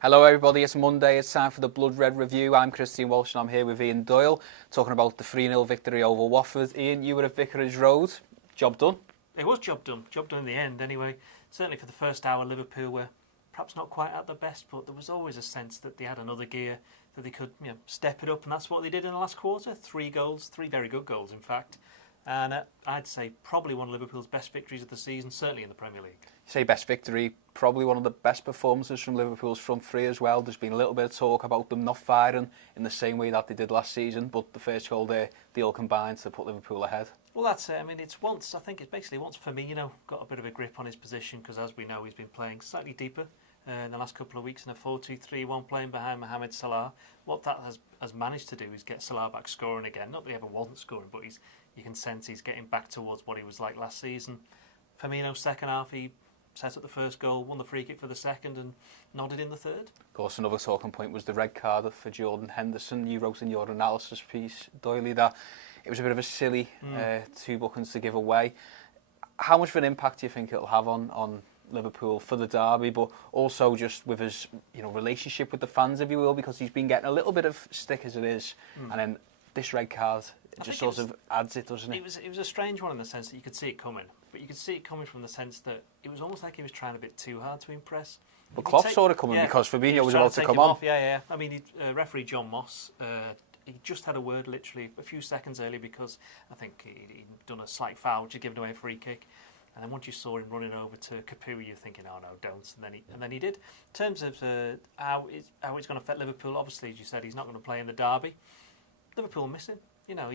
Hello everybody, it's Monday, it's time for the Blood Red Review. I'm Kristian Walsh and I'm here with Ian Doyle, talking about the 3-0 victory over Watford. Ian, you were at Vicarage Road, job done? It was job done in the end anyway. Certainly for the first hour, Liverpool were perhaps not quite at their best, but there was always a sense that they had another gear, that they could step it up, and that's what they did in the last quarter. 3 goals, 3 very good goals in fact. And I'd say probably one of Liverpool's best victories of the season, certainly in the Premier League. You say best victory, probably one of the best performances from Liverpool's front three as well. There's been a little bit of talk about them not firing in the same way that they did last season, but the first goal there, they all combined to put Liverpool ahead. Well, that's it. I mean, it's basically once Firmino got a bit of a grip on his position, because as we know, he's been playing slightly deeper in the last couple of weeks in a 4-2-3-1, playing behind Mohamed Salah. What that has managed to do is get Salah back scoring again. Not that he ever wasn't scoring, but you can sense he's getting back towards what he was like last season. Firmino's second half, he set up the first goal, won the free kick for the second and nodded in the third. Of course, another talking point was the red card for Jordan Henderson. You wrote in your analysis piece, Doyle, that it was a bit of a silly 2 bookings to give away. How much of an impact do you think it'll have on Liverpool for the derby, but also just with his relationship with the fans, if you will, because he's been getting a little bit of stick as it is, and then this red card just sort of adds it, doesn't it? It was a strange one in the sense that you could see it coming, but you could see it coming from the sense that it was almost like he was trying a bit too hard to impress. But Klopp saw it coming because Fabinho was about to come on. Yeah. I mean, referee John Moss, he just had a word literally a few seconds early because I think he'd done a slight foul, just given away a free kick. And then once you saw him running over to Capu, you're thinking, oh no, don't. And then he did. In terms of how it's going to affect Liverpool, obviously, as you said, he's not going to play in the derby. Liverpool miss him.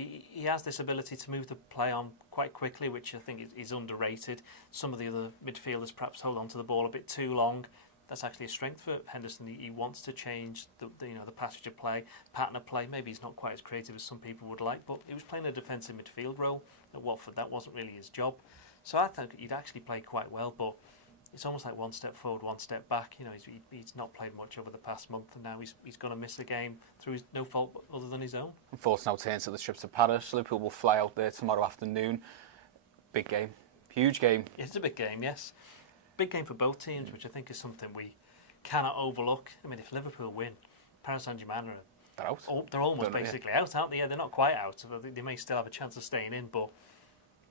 He has this ability to move the play on quite quickly, which I think is underrated. Some of the other midfielders perhaps hold on to the ball a bit too long. That's actually a strength for Henderson. He wants to change the passage of play, pattern of play. Maybe he's not quite as creative as some people would like, but he was playing a defensive midfield role at Watford. That wasn't really his job. So I think he'd actually played quite well, but it's almost like one step forward, one step back. He's not played much over the past month, and now he's going to miss a game through no fault other than his own. And thoughts now turn to the trip to Paris. Liverpool will fly out there tomorrow afternoon. Big game, huge game. It's a big game, yes. Big game for both teams, which I think is something we cannot overlook. I mean, if Liverpool win, Paris Saint-Germain they're out. They're almost basically out, aren't they? Yeah, they're not quite out. They may still have a chance of staying in, but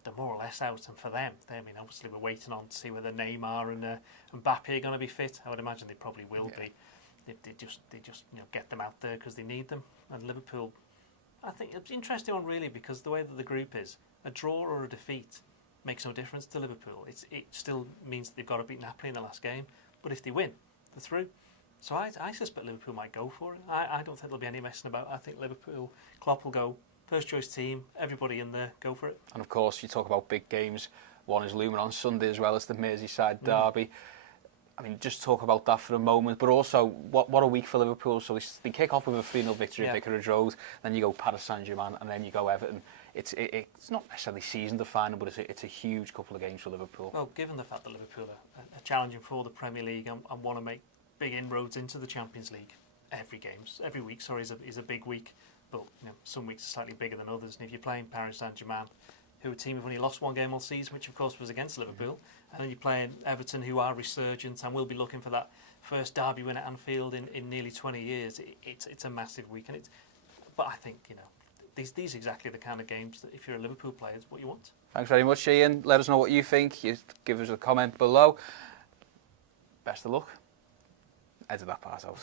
they're more or less out, and for them, obviously we're waiting on to see whether Neymar and Mbappe are going to be fit. I would imagine they probably will be. They just get them out there because they need them. And Liverpool, I think it's an interesting one really, because the way that the group is, a draw or a defeat makes no difference to Liverpool. It still means that they've got to beat Napoli in the last game, but if they win, they're through. So I suspect Liverpool might go for it. I don't think there'll be any messing about. I think Liverpool, Klopp will go first choice team, everybody in there, go for it. And of course, you talk about big games. One is looming on Sunday as well as the Merseyside derby. I mean, just talk about that for a moment. But also, what a week for Liverpool. So they kick off with a 3-0 victory at Vicarage Road. Then you go Paris Saint-Germain, and then you go Everton. It's not necessarily season defining, but it's a huge couple of games for Liverpool. Well, given the fact that Liverpool are challenging for the Premier League and want to make big inroads into the Champions League, every week is a big week. But some weeks are slightly bigger than others. And if you're playing Paris Saint-Germain, who are a team who've only lost one game all season, which of course was against Liverpool, and then you're playing Everton, who are resurgent and will be looking for that first derby win at Anfield in nearly 20 years, it's a massive week. But I think these are exactly the kind of games that if you're a Liverpool player, it's what you want. Thanks very much, Ian. Let us know what you think. You give us a comment below. Best of luck. Edit that part out.